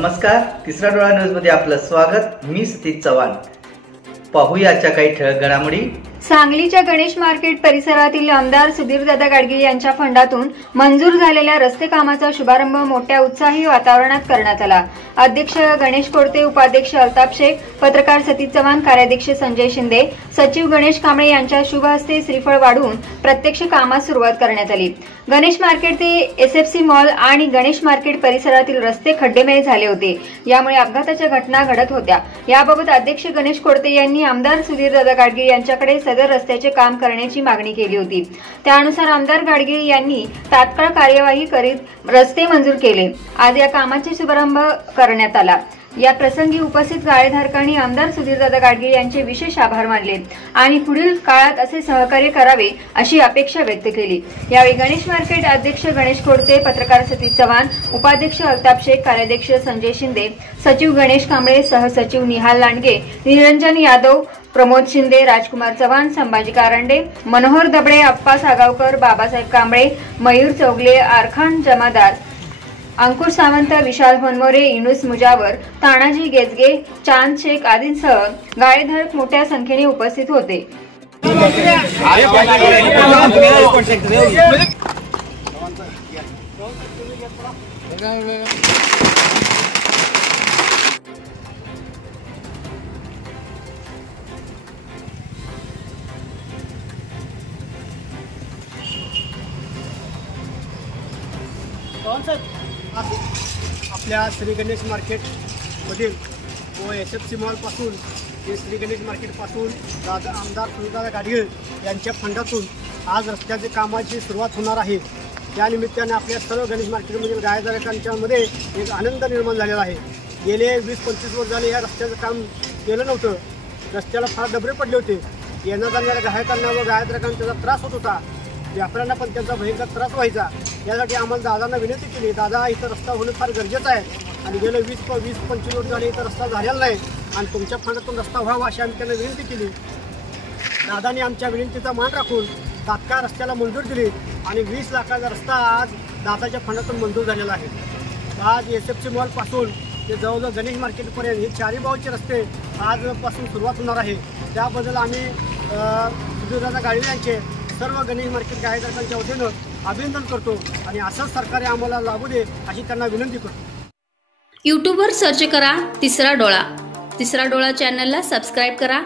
नमस्कार, तिसरा डोळा न्यूज मध्ये आपलं स्वागत। मी सतीश चव्हाण। पाहूया आजच्या काही ठळक घडामोडी। सांगलीच्या गणेश मार्केट परिसरातील आमदार सुधीरदादा गाडगीळ यांच्या फंडातून मंजूर झालेल्या रस्ते कामाचा शुभारंभ मोठ्या उत्साही वातावरणात करण्यात आला। अध्यक्ष गणेश कोडते, उपाध्यक्ष अल्ताफ शेख, पत्रकार सतीश चव्हाण, कार्याध्यक्ष संजय शिंदे, सचिव गणेश कांबळे यांच्या शुभ हस्ते श्रीफळ वाढवून प्रत्यक्ष कामास सुरुवात करण्यात आली। गणेश मार्केट ते एसएफसी मॉल आणि गणेश मार्केट परिसरातील रस्ते खड्डेमय झाले होते, यामुळे अपघाताच्या घटना घडत होत्या। याबाबत अध्यक्ष गणेश कोडते यांनी आमदार सुधीरदादा गाडगीळ यांच्याकडे सदर रस्त्याचे काम करण्याची मागणी केली होती। त्यानुसार आमदार गाडगीळ यांनी तात्काळ कार्यवाही करीत रस्ते मंजूर केले। आज या कामाचा शुभारंभ करण्यात आला। या प्रसंगी उपस्थित गाळेधारकांनी आमदार सुधीरदादा गाडगीळ यांचे विशेष आभार मानले आणि पुढील काळात असे सहकार्य करावे अशी अपेक्षा व्यक्त केली। यावेळी गणेश मार्केट अध्यक्ष गणेश कोडते, पत्रकार सतीश चव्हाण, उपाध्यक्ष अल्ताफ शेख, कार्याध्यक्ष संजय शिंदे, सचिव गणेश कांबळे, सहसचिव निहाल लांडगे, निरंजन यादव, प्रमोद शिंदे, राजकुमार चव्हाण, संभाजी कारंडे, मनोहर दबडे, अप्पा सागावकर, बाबासाहेब कांबळे, मयूर चौगले, आरखान जमादार, अंकुश सावंत, विशाल होनमोरे, युनुस मुजावर, तानाजी गेजगे, चांद शेख आदींसह गाळेधारक मोठ्या संख्येने उपस्थित होते। आपल्या श्री गणेश मार्केट मधील व एसएफसी मॉल पासून ते श्री गणेश मार्केट पासून आमदार सुधीरदादा गाडगीळ यांच्या फंडातून आज रस्त्याचे कामाची सुरुवात होणार आहे। त्या निमित्ताने आपल्या सर्व गणेश मार्केटमधील गाळेधारकांच्या मध्ये एक आनंद निर्माण झालेला आहे। गेले 20-25 वर्ष झाले या रस्त्याचं काम केलं नव्हतं। रस्त्याला फार डबरे पडले होते। येण्या जाणाऱ्या ग्राहकांना व गाळेधारकांना त्याचा त्रास होत होता। व्यापाऱ्यांना पण त्यांचा भयंकर त्रास व्हायचा। यासाठी आम्हाला दादांना विनंती केली, दादा इथं रस्ता होणं फार गरजेचं आहे आणि गेले 20-25 वर्ष झाले इथं रस्ता झालेला नाही आणि तुमच्या फंडातून रस्ता व्हावा अशी आम्ही त्यांना विनंती केली। दादांनी आमच्या विनंतीचा मान राखून तात्काळ रस्त्याला मंजूर दिली आणि 20 लाखाचा रस्ता आज दादाच्या फंडातून मंजूर झालेला आहे। आज एसएफसी मॉल पासून ते जवळजवळ गणेश मार्केटपर्यंत हे चारी बाजूचे रस्ते आजपासून सुरुवात होणार आहे। त्याबद्दल आम्ही सुधीरदादा गाडगीळ यांचे सर्व गणेश मार्केट गाळेधारकांच्या वतीनं अभिनंदन करतो आणि असंच सरकार आम्हाला लाभू दे अशी त्यांना विनंती करतो। यूट्यूबवर सर्च करा तिसरा डोळा। तिसरा डोळा चॅनलला सबस्क्राईब करा।